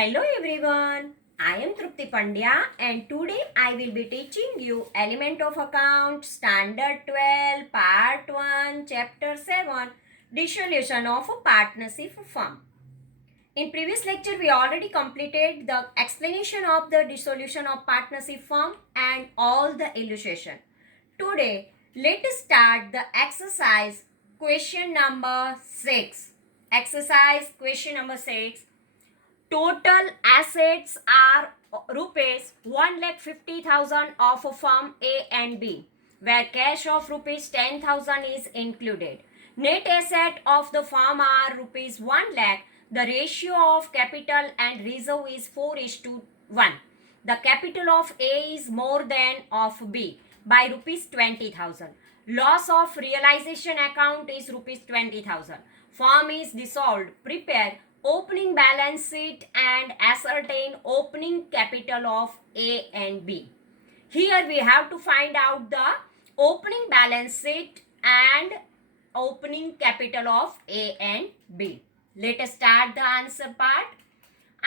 Hello everyone, I am Trupti Pandya and today I will be teaching you Element of Account Standard 12 Part 1 Chapter 7 Dissolution of a Partnership Firm. In previous lecture we already completed the explanation of the dissolution of partnership firm and all the illustration. Today let us start the exercise question number 6. Exercise question number 6. Total assets are rupees 1,50,000 of firm A and B, where cash of rupees 10,000 is included. Net asset of the firm are rupees 1 lakh. The ratio of capital and reserve is 4:1. The capital of A is more than of B by rupees 20,000. Loss of realization account is rupees 20,000. Firm is dissolved. Prepare opening balance sheet and ascertain opening capital of A and B. Here we have to find out the opening balance sheet and opening capital of A and B. Let us start the answer part.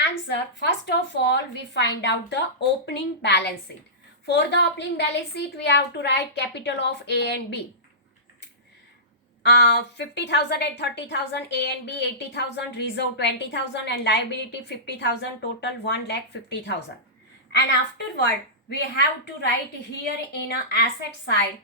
Answer, first of all we find out the opening balance sheet. For the opening balance sheet we have to write capital of A and B. 50,000 and 30,000, A and B 80,000, reserve 20,000 and liability 50,000, total 1,50,000. And afterward we have to write here in a asset side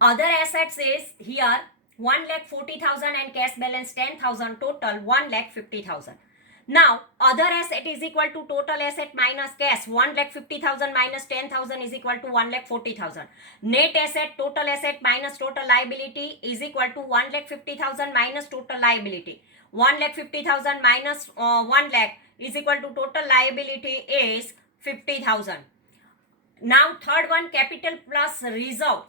other assets is here 1,40,000 and cash balance 10,000, total 1,50,000. Now, other asset is equal to total asset minus cash. 1,50,000 minus 10,000 is equal to 1,40,000. Net asset, total asset minus total liability is equal to 1,50,000 minus total liability. 1,50,000 minus 1 lakh is equal to total liability is 50,000. Now, third one, capital plus reserve.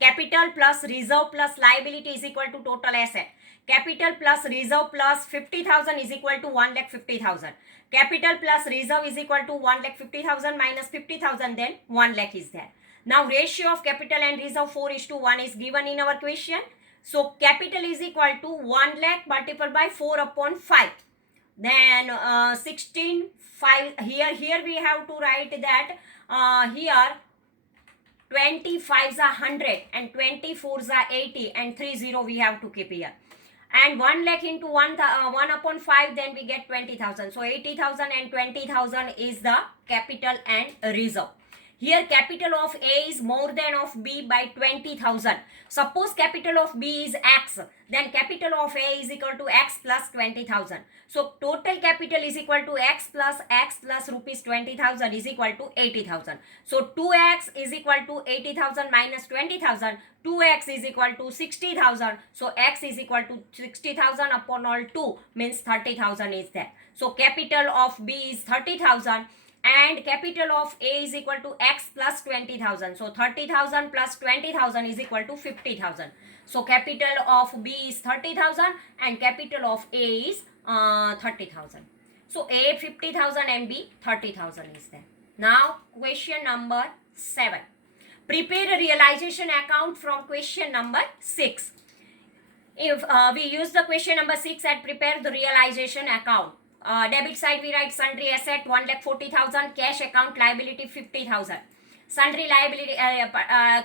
Capital plus reserve plus liability is equal to total asset. Capital plus reserve plus 50,000 is equal to 1,50,000. Capital plus reserve is equal to 1,50,000 minus 50,000, then 1 lakh is there. Now ratio of capital and reserve 4:1 is given in our question. So capital is equal to 1 lakh multiplied by 4/5. Then 16,5 here we have to write that here 25s are 100 and 24s are 80 and 30 we have to keep here. And 1 lakh into 1/5, then we get 20,000. So 80,000 and 20,000 is the capital and reserve. Here capital of A is more than of B by 20,000. Suppose capital of B is X, then capital of A is equal to X plus 20,000. So total capital is equal to X plus rupees 20,000 is equal to 80,000. So 2X is equal to 80,000 minus 20,000. 2X is equal to 60,000. So X is equal to 60,000 upon all 2 means 30,000 is there. So capital of B is 30,000. And capital of A is equal to X plus 20,000. So 30,000 plus 20,000 is equal to 50,000. So capital of B is 30,000 and capital of A is 30,000. So A 50,000 and B 30,000 is there. Now question number 7. Prepare a realization account from question number 6. If we use the question number 6 and prepare the realization account. Debit side we write sundry asset 1,40,000, cash account liability 50,000. Sundry liability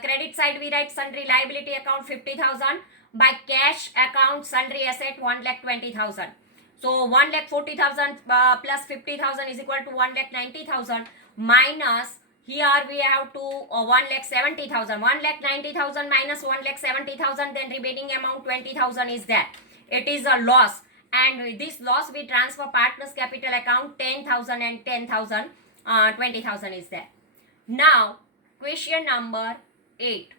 credit side we write sundry liability account 50,000. By cash account sundry asset 1,20,000. So 1,40,000 plus 50,000 is equal to 1,90,000 minus here we have to 1,70,000. 1,90,000 minus 1,70,000, then remaining amount 20,000 is there. It is a loss. And with this loss we transfer partners capital account 10,000 and 10,000, 20,000 is there. Now question number 8.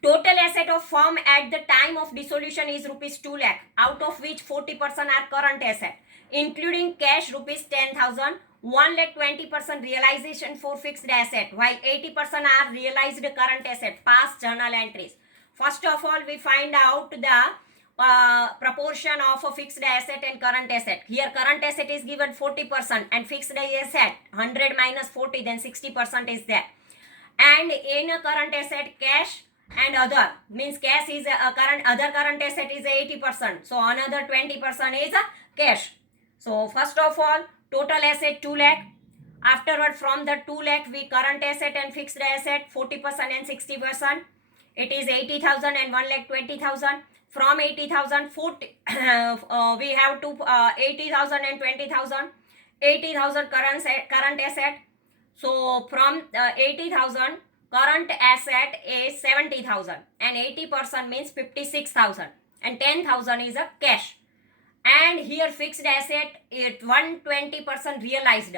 Total asset of firm at the time of dissolution is rupees 2 lakh, out of which 40% are current asset, including cash rupees 10,000, 1 lakh 20% realization for fixed asset, while 80% are realized current asset, past journal entries. First of all we find out the proportion of a fixed asset and current asset. Here current asset is given 40% and fixed asset 100 minus 40, then 60% is there. And in a current asset cash and other means cash is a current, other current asset is 80%, so another 20% is a cash. So first of all, total asset 2 lakh. Afterward, from the 2 lakh we current asset and fixed asset 40% and 60%, it is 80,000 and 1 lakh 20,000. From 80,000 we have to 80,000 and 20,000, 80,000 current asset. So from 80,000, current asset is 70,000 and 80% means 56,000 and 10,000 is a cash. And here fixed asset it 120% realized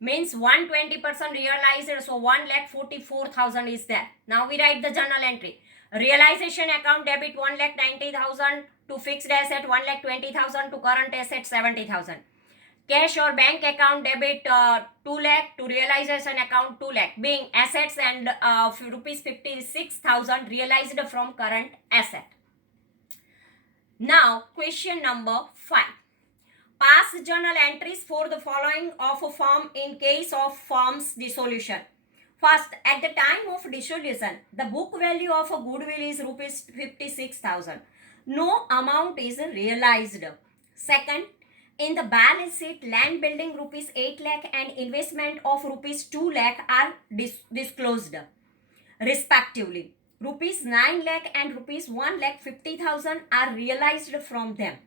means 120% realized, so 1,44,000 is there. Now we write the journal entry. Realization account debit 1,90,000 to fixed asset 1,20,000 to current asset 70,000. Cash or bank account debit 2 lakh to realization account 2 lakh, being assets and rupees 56,000 realized from current asset. Now question number 5. Pass journal entries for the following of a firm in case of firm's dissolution. First, at the time of dissolution, the book value of a goodwill is rupees 56,000. No amount is realized. Second, in the balance sheet, land building rupees 8 lakh and investment of rupees 2 lakh are disclosed respectively. Rupees 9 lakh and rupees 1 lakh 50,000 are realized from them.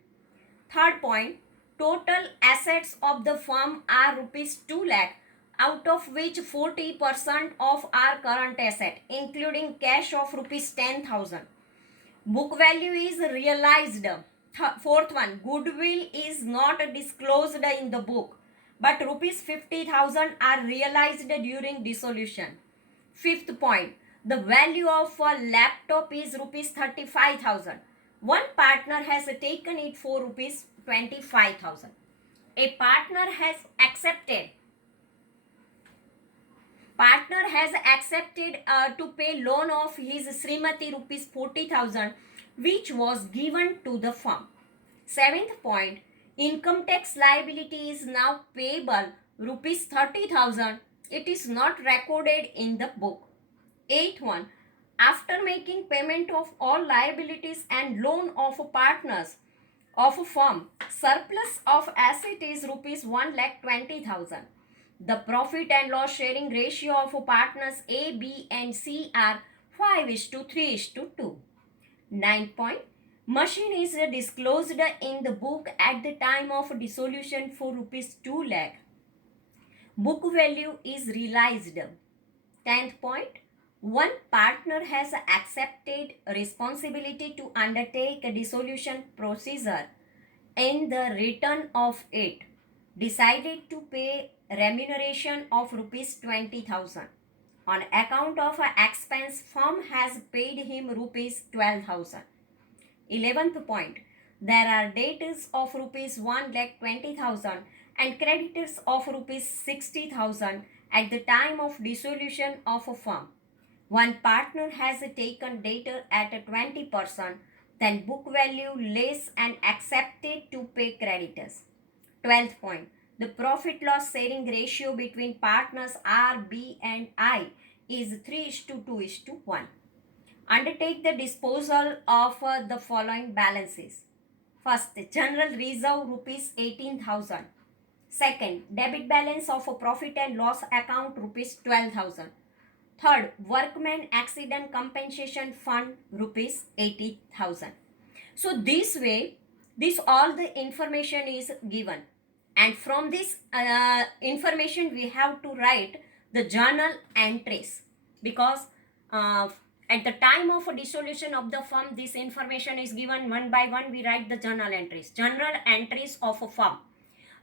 Third point, total assets of the firm are rupees 2 lakh, out of which 40% of are current asset, including cash of rupees 10,000. Book value is realized. Fourth one, goodwill is not disclosed in the book, but rupees 50,000 are realized during dissolution. Fifth point, the value of a laptop is rupees 35,000. One partner has taken it for rupees 25,000. A partner has accepted to pay loan of his Srimati rupees 40,000, which was given to the firm. Seventh point, income tax liability is now payable rupees 30,000. It is not recorded in the book. Eighth one, after making payment of all liabilities and loan of partners of a firm, surplus of asset is rupees 1,20,000. The profit and loss sharing ratio of partners A, B and C are 5:3:2. 9 point, machine is disclosed in the book at the time of dissolution for rupees 2 lakh. Book value is realized. 10th point, one partner has accepted responsibility to undertake a dissolution procedure. In the return of it, decided to pay remuneration of rupees 20,000. On account of an expense, firm has paid him rupees 12,000. 11th point, there are debtors of rupees 1,20,000 and creditors of rupees 60,000 at the time of dissolution of a firm. One partner has taken debtor at 20%, then book value less and accepted to pay creditors. 12th point, the profit loss sharing ratio between partners R, B and I is 3:2:1. Undertake the disposal of the following balances. First, general reserve rupees 18,000. Second, debit balance of a profit and loss account rupees 12,000. Third, workman accident compensation fund rupees 80,000. So this way, this all the information is given, and from this information we have to write the journal entries, because at the time of a dissolution of the firm, this information is given one by one. We write the journal entries. Journal entries of a firm.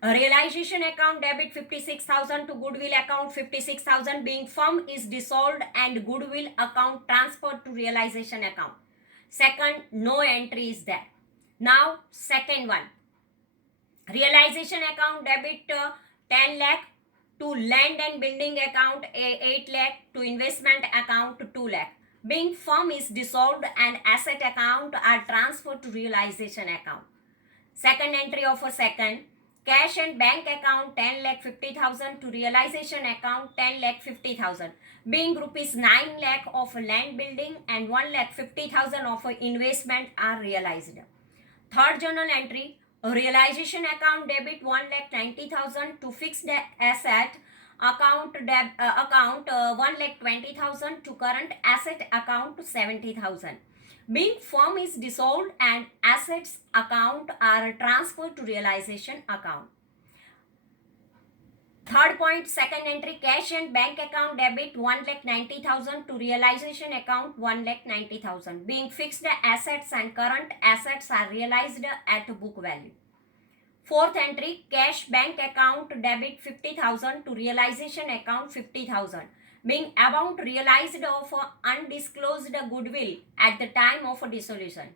Realization account debit 56,000 to goodwill account 56,000, being firm is dissolved and goodwill account transferred to realization account. Second, no entry is there. Now second one, realization account debit 10 lakh to land and building account 8 lakh to investment account 2 lakh, being firm is dissolved and asset account are transferred to realization account. Second entry of a second, cash and bank account 10 lakh 50,000 to realization account 10 lakh 50,000, being rupees 9 lakh of land building and 1 lakh 50,000 of investment are realized. Third journal entry, realization account debit 1 lakh 90,000 to fixed asset account 1 lakh 20,000 to current asset account 70,000. Being firm is dissolved and assets account are transferred to realization account. Third point, second entry, cash and bank account debit 1 lakh 90,000 to realization account 1 lakh 90,000. Being fixed assets and current assets are realized at book value. Fourth entry, cash bank account debit 50,000 to realization account 50,000. Being amount realized of undisclosed goodwill at the time of dissolution.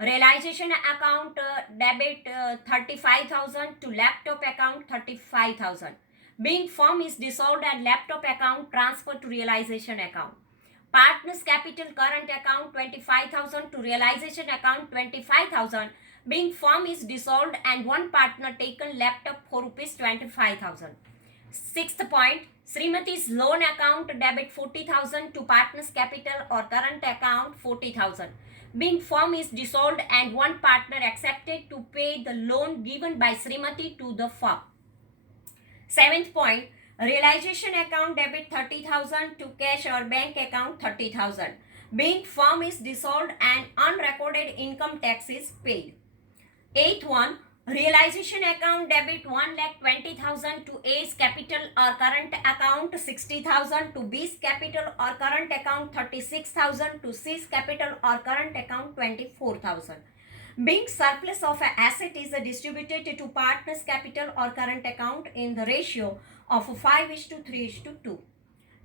Realization account debit 35,000 to laptop account 35,000. Being firm is dissolved and laptop account transferred to realization account. Partners capital current account 25,000 to realization account 25,000. Being firm is dissolved and one partner taken laptop for rupees 25,000. Sixth point, Srimati's loan account debit 40,000 to partners capital or current account 40,000. Being firm is dissolved and one partner accepted to pay the loan given by Srimati to the firm. Seventh point, realization account debit 30,000 to cash or bank account 30,000. Being firm is dissolved and unrecorded income tax is paid. Eighth one, realization account debit 1 lakh 20,000 to A's capital or current account 60,000 to B's capital or current account 36,000 to C's capital or current account 24,000. Being surplus of an asset is distributed to partners capital or current account in the ratio of 5:3:2.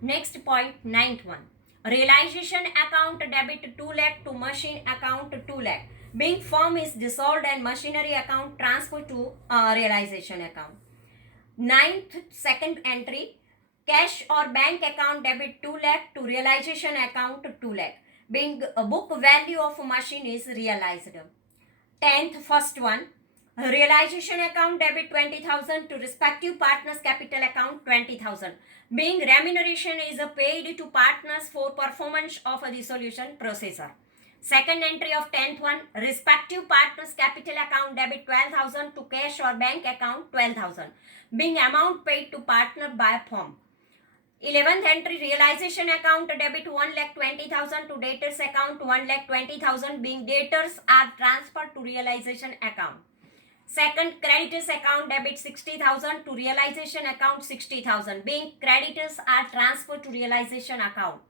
Next point, ninth one, realization account debit 2 lakh to machine account 2 lakh. Being firm is dissolved and machinery account transferred to realization account. Ninth, second entry, cash or bank account debit 2 lakh to realization account 2 lakh. Being book value of machine is realized. 10th, first one, realization account debit 20,000 to respective partners capital account 20,000. Being remuneration is paid to partners for performance of a dissolution procedure. Second entry of 10th one, respective partners capital account debit 12,000 to cash or bank account 12,000. Being amount paid to partner by firm. 11th entry, realization account debit 1 lakh 20,000 to debtors account 1 lakh 20,000. Being debtors are transferred to realization account. Second, creditors account debit 60,000 to realization account 60,000. Being creditors are transferred to realization account.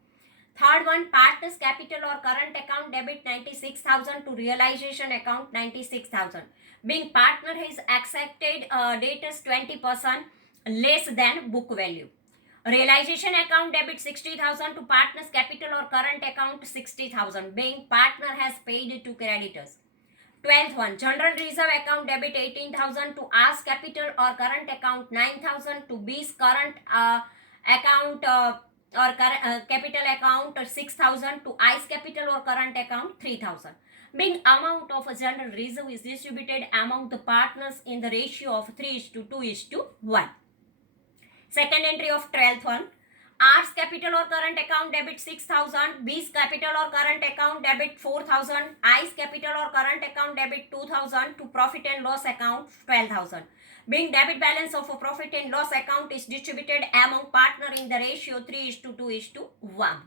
Third one, partners capital or current account debit 96,000 to realization account 96,000. Being partner has accepted debtors 20% less than book value. Realization account debit 60,000 to partners capital or current account 60,000. Being partner has paid to creditors. 12th one, general reserve account debit 18,000 to R's capital or current account 9,000 to B's current account or capital account 6,000 to I's capital or current account 3,000. Being amount of a general reserve is distributed among the partners in the ratio of 3:2:1. Second entry of 12th one, R's capital or current account debit 6,000, B's capital or current account debit 4,000, I's capital or current account debit 2,000 to profit and loss account 12,000. Being debit balance of a profit and loss account is distributed among partner in the ratio 3:2:1.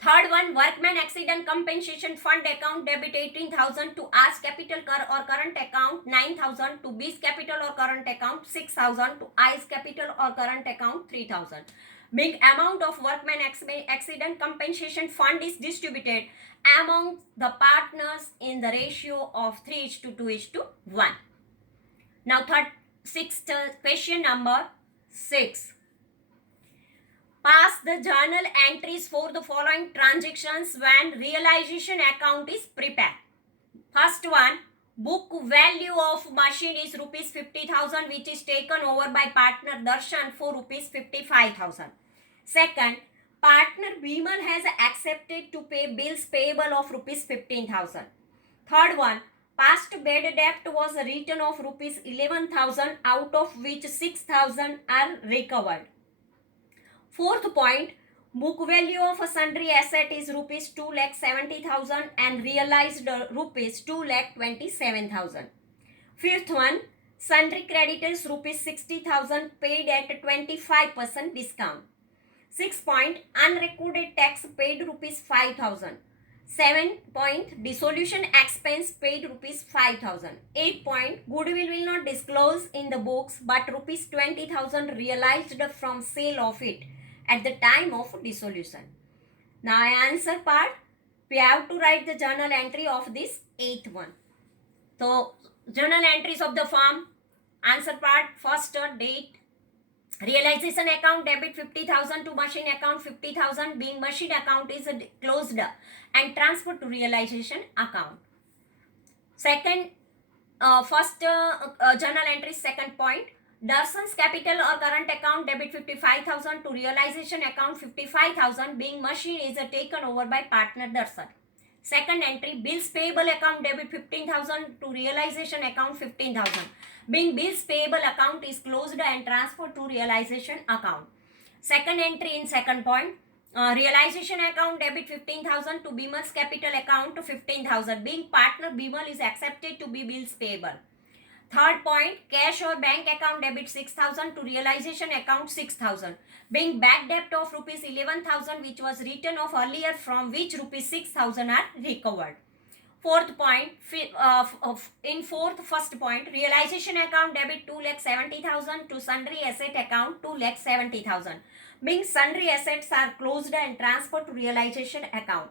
Third one, workman accident compensation fund account debit 18,000 to R's capital or current account 9,000 to B's capital or current account 6,000 to I's capital or current account 3,000. Being amount of workman accident compensation fund is distributed among the partners in the ratio of 3:2:1. Now sixth question number 6. Pass the journal entries for the following transactions when realization account is prepared. First one, book value of machine is rupees 50,000 which is taken over by partner Darshan for rupees 55,000. Second, partner Bimal has accepted to pay bills payable of rupees 15,000. Third one, Past bad debt was a return of rupees 11,000, out of which 6,000 are recovered. Fourth point, book value of a sundry asset is rupees 2,70,000 and realized rupees 2,27,000. Fifth one, sundry creditors rupees 60,000 paid at 25% discount. 6 point, unrecorded tax paid rupees 5,000. 7 point, dissolution expense paid rupees 5,000. 8 point, goodwill will not disclose in the books but rupees 20,000 realized from sale of it at the time of dissolution. Now answer part, we have to write the journal entry of this 8th one. So journal entries of the firm, answer part, first date, realization account debit 50,000 to machine account 50,000, being machine account is closed and transferred to realization account. Second, first journal entry, second point, Darshan's capital or current account debit 55,000 to realization account 55,000, being machine is taken over by partner Darshan. Second entry, bills payable account debit 15,000 to realization account 15,000, being bills payable account is closed and transferred to realization account. Second entry in second point, realization account debit 15,000 to Bimal's capital account 15,000, being partner Bimal is accepted to be bills payable. Third point, cash or bank account debit 6,000 to realization account 6,000, being back debt of rupees 11,000 which was written off earlier, from which rupees 6,000 are recovered. Fourth point, in first point, realization account debit 2,70,000 to sundry asset account 2,70,000, being sundry assets are closed and transferred to realization account.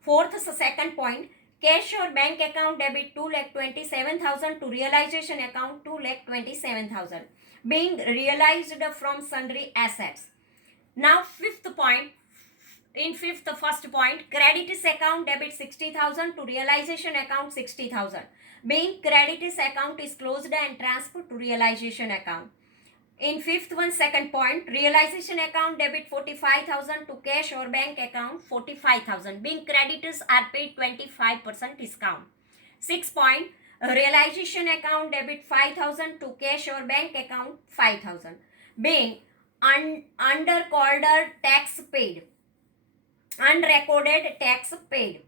Fourth, second point, cash or bank account debit 2,27,000 to realization account 2,27,000, being realized from sundry assets. Now fifth point, in fifth first point, creditors account debit 60,000 to realization account 60,000, being creditors account is closed and transferred to realization account. In fifth one, second point, realization account debit 45,000 to cash or bank account 45,000, being creditors are paid 25% discount. 6 point, realization account debit 5,000 to cash or bank account 5,000, being unrecorded tax paid. Unrecorded tax paid.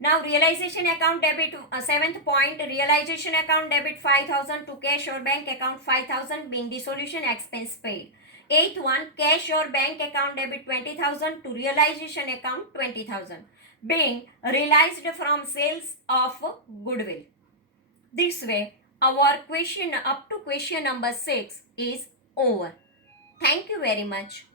Now realization account debit, 7th point, realization account debit 5,000 to cash or bank account 5,000, being dissolution expense paid. 8th one, cash or bank account debit 20,000 to realization account 20,000, being realized from sales of goodwill. This way our question up to question number 6 is over. Thank you very much.